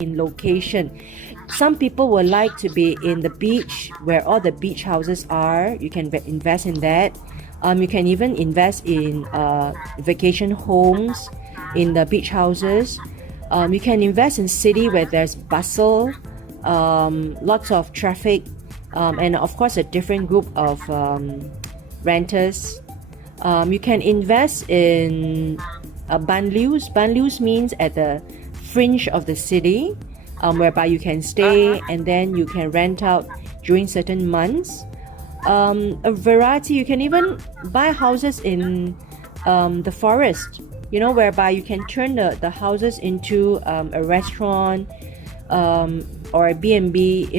in location. Some people would like to be in the beach where all the beach houses are. You can invest in that. You can even invest in vacation homes in the beach houses. You can invest in city where there's bustle, lots of traffic, and of course a different group of renters. You can invest in banlieues. Banlieues means at the fringe of the city, whereby you can stay and then you can rent out during certain months. A variety, you can even buy houses in the forest, whereby you can turn the houses into a restaurant or a B&B,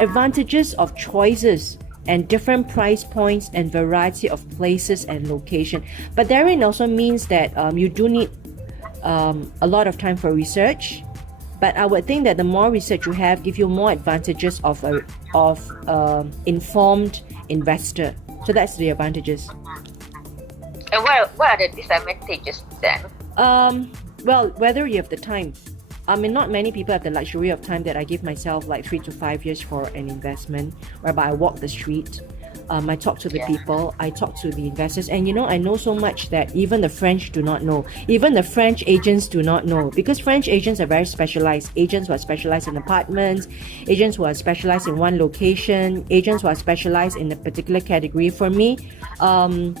advantages of choices and different price points and variety of places and location. But therein also means that you do need a lot of time for research. But I would think that the more research you have, give you more advantages of informed investor. So that's the advantages. And what are the disadvantages then? Well, whether you have the time. Not many people have the luxury of time that I give myself like 3 to 5 years for an investment, whereby I walk the street, I talk to the people, I talk to the investors, and I know so much that even the French do not know. Even the French agents do not know, because French agents are very specialized. Agents who are specialized in apartments, agents who are specialized in one location, agents who are specialized in a particular category. For me, I'm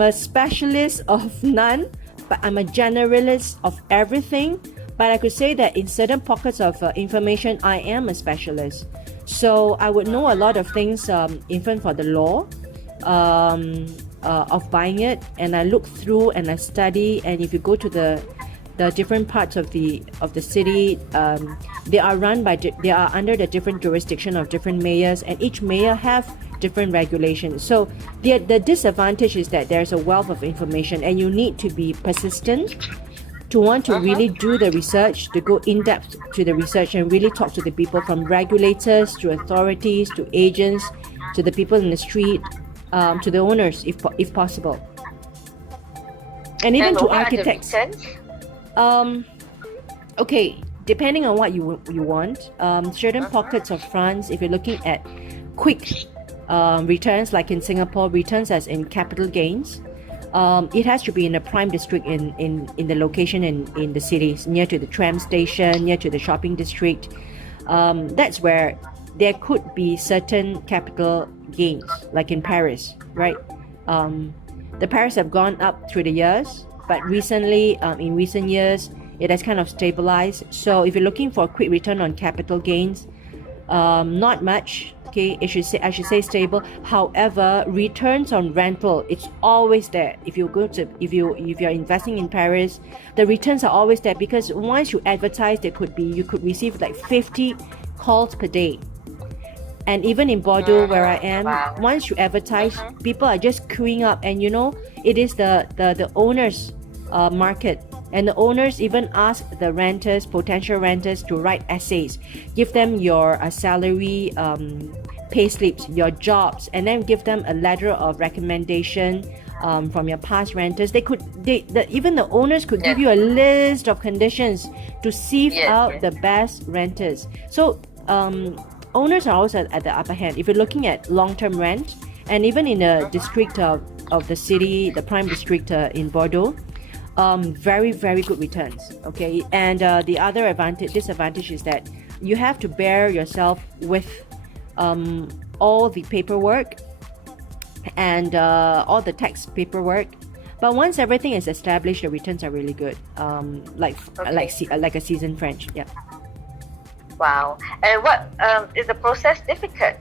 a specialist of none, but I'm a generalist of everything. But I could say that in certain pockets of information, I am a specialist. So I would know a lot of things, even for the law of buying it, and I look through and I study. And if you go to the different parts of the city, they are under the different jurisdiction of different mayors, and each mayor have different regulations. So the disadvantage is that there's a wealth of information, and you need to be persistent to want to really do the research, to go in depth to the research and really talk to the people, from regulators to authorities to agents to the people in the street, to the owners if possible, and even to architects. Okay, depending on what you want. Certain pockets of France, if you're looking at quick returns, like in Singapore, returns as in capital gains, it has to be in a prime district in the location in the cities, near to the tram station, near to the shopping district. That's where there could be certain capital gains, like in Paris, right? The Paris have gone up through the years, but recently, in recent years, it has kind of stabilized. So if you're looking for a quick return on capital gains, not much. Okay, I should say stable. However, returns on rental, it's always there. If you're investing in Paris, the returns are always there, because once you advertise, you could receive like 50 calls per day. And even in Bordeaux, where I am, once you advertise, people are just queuing up, and it is the owners market. And the owners even ask the potential renters, to write essays, give them your salary, pay slips, your jobs, and then give them a letter of recommendation from your past renters. Even the owners could give you a list of conditions to sieve out the best renters. So owners are also at the upper hand. If you're looking at long-term rent, and even in a district of the city, the prime district in Bordeaux, very, very good returns. Okay, and the other disadvantage is that you have to bear yourself with all the paperwork and all the tax paperwork. But once everything is established, the returns are really good. Like a seasoned French. Yeah. Wow. And what is the process difficult?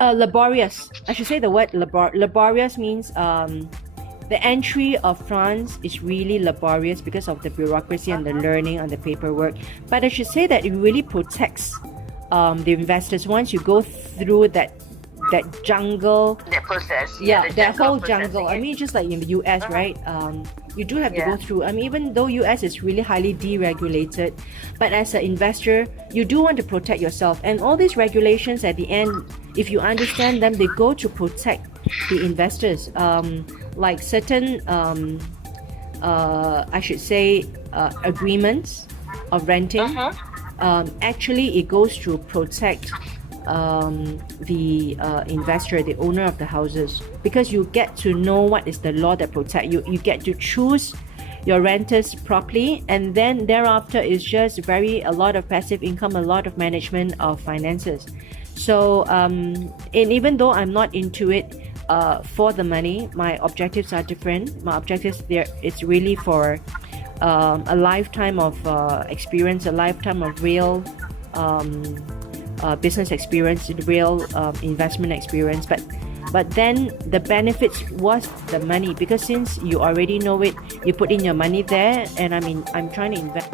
Laborious. I should say the word laborious means the entry of France is really laborious because of the bureaucracy and the learning on the paperwork. But I should say that it really protects the investors once you go through that jungle. That process. That whole jungle. I mean, just like in the US, right? You do have to go through. I mean, even though US is really highly deregulated, but as an investor, you do want to protect yourself. And all these regulations at the end, if you understand them, they go to protect the investors. Like certain, I should say, agreements of renting, actually it goes to protect the investor, the owner of the houses, because you get to know what is the law that protect you. You get to choose your renters properly, and then thereafter is just a lot of passive income, a lot of management of finances. So and even though I'm not into it for the money, my objectives are different. My objectives there, it's really for a lifetime of experience, a lifetime of real business experience, real investment experience. But then the benefits was the money, because since you already know it, you put in your money there, and I mean, I'm trying to invest